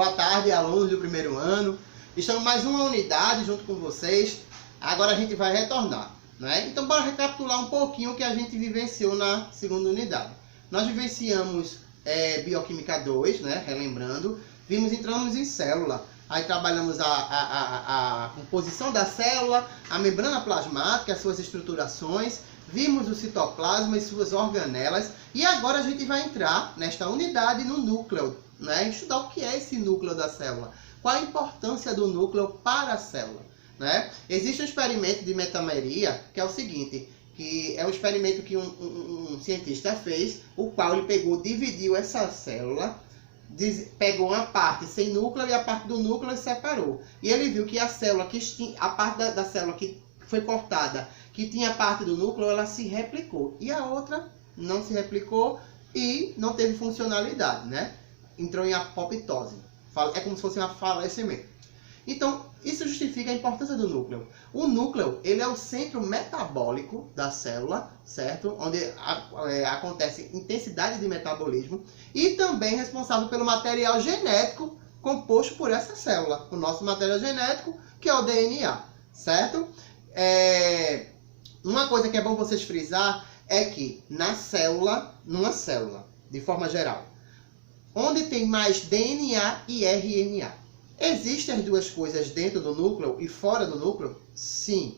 Boa tarde, alunos do primeiro ano. Estamos mais uma unidade junto com vocês. Agora a gente vai retornar, né? Então, para recapitular um pouquinho o que a gente vivenciou na segunda unidade. Nós vivenciamos Bioquímica 2, né? Relembrando. Entramos em célula. Aí trabalhamos a composição da célula, a membrana plasmática, as suas estruturações. Vimos o citoplasma e suas organelas. E agora a gente vai entrar nesta unidade no núcleo, né? Estudar o que é esse núcleo da célula. Qual a importância do núcleo para a célula, né? Existe um experimento de metameria, que é o seguinte, que é um experimento que um cientista fez, o qual ele dividiu essa célula, pegou uma parte sem núcleo e a parte do núcleo e separou. E ele viu que a célula, a parte da célula que foi cortada, que tinha parte do núcleo, ela se replicou. E a outra não se replicou e não teve funcionalidade, né? Entrou em apoptose. É como se fosse um falecimento. Então, isso justifica a importância do núcleo. O núcleo, ele é o centro metabólico da célula, certo? Onde acontece intensidade de metabolismo e também responsável pelo material genético composto por essa célula. O nosso material genético, que é o DNA, certo? Uma coisa que é bom vocês frisar é que numa célula, de forma geral, onde tem mais DNA e RNA. Existem as duas coisas dentro do núcleo e fora do núcleo? Sim.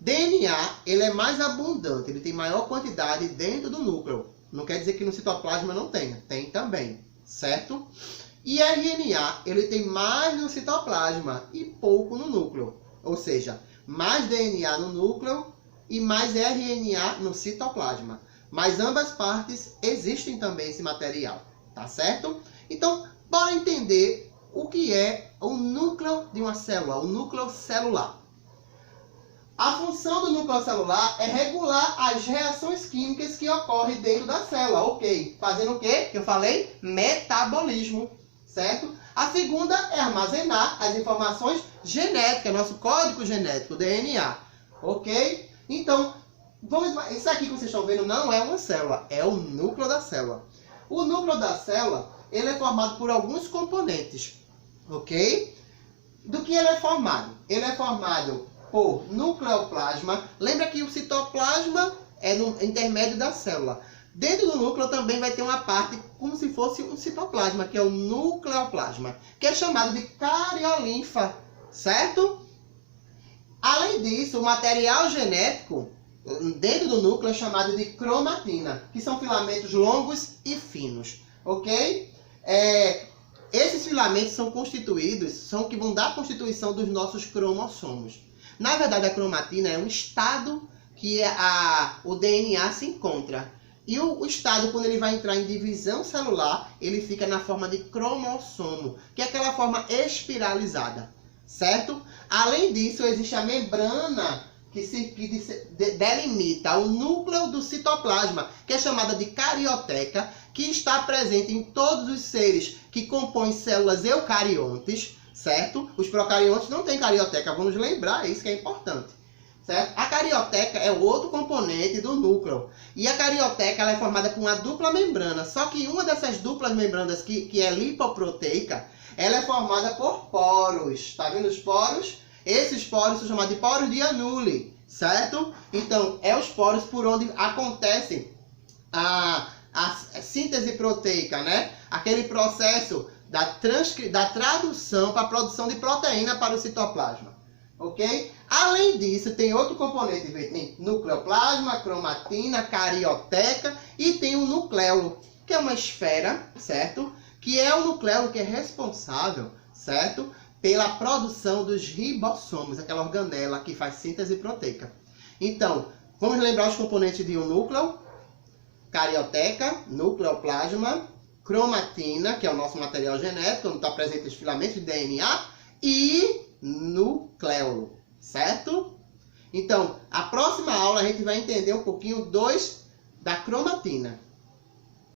DNA, ele é mais abundante, ele tem maior quantidade dentro do núcleo. Não quer dizer que no citoplasma não tenha, tem também, certo? E RNA, ele tem mais no citoplasma e pouco no núcleo. Ou seja, mais DNA no núcleo e mais RNA no citoplasma. Mas ambas partes existem também esse material. Tá certo? Então, bora entender o que é o núcleo de uma célula, o núcleo celular. A função do núcleo celular é regular as reações químicas que ocorrem dentro da célula, ok? Fazendo o quê? Que eu falei? Metabolismo, certo? A segunda é armazenar as informações genéticas, nosso código genético, DNA, ok? Então, isso aqui que vocês estão vendo não é uma célula, é o núcleo da célula. O núcleo da célula, ele é formado por alguns componentes, ok? Do que ele é formado? Ele é formado por nucleoplasma. Lembra que o citoplasma é no intermédio da célula. Dentro do núcleo também vai ter uma parte como se fosse um citoplasma, que é o nucleoplasma, que é chamado de cariolinfa, certo? Além disso, o material genético dentro do núcleo é chamado de cromatina, que são filamentos longos e finos, ok? Esses filamentos são o que vão dar a constituição dos nossos cromossomos. Na verdade, a cromatina é um estado que o DNA se encontra. E o estado, quando ele vai entrar em divisão celular, ele fica na forma de cromossomo, que é aquela forma espiralizada, certo? Além disso, existe a membrana que delimita o núcleo do citoplasma, que é chamada de carioteca, que está presente em todos os seres que compõem células eucariontes, certo? Os procariontes não têm carioteca, vamos lembrar isso que é importante, certo? A carioteca é outro componente do núcleo. E a carioteca ela é formada por uma dupla membrana, só que uma dessas duplas membranas que é lipoproteica, ela é formada por poros. Tá vendo os poros? Esses poros são chamados de poros de Anuli, certo? Então, é os poros por onde acontece a síntese proteica, né? Aquele processo da tradução para a produção de proteína para o citoplasma, ok? Além disso, tem outro componente, tem nucleoplasma, cromatina, carioteca e tem o nucleolo, que é uma esfera, certo? Que é o nucleolo que é responsável, certo? Pela produção dos ribossomos, aquela organela que faz síntese proteica. Então, vamos lembrar os componentes de um núcleo: carioteca, nucleoplasma, cromatina, que é o nosso material genético, onde está presente os filamentos de DNA, e nucleolo, certo? Então, a próxima aula a gente vai entender um pouquinho da cromatina.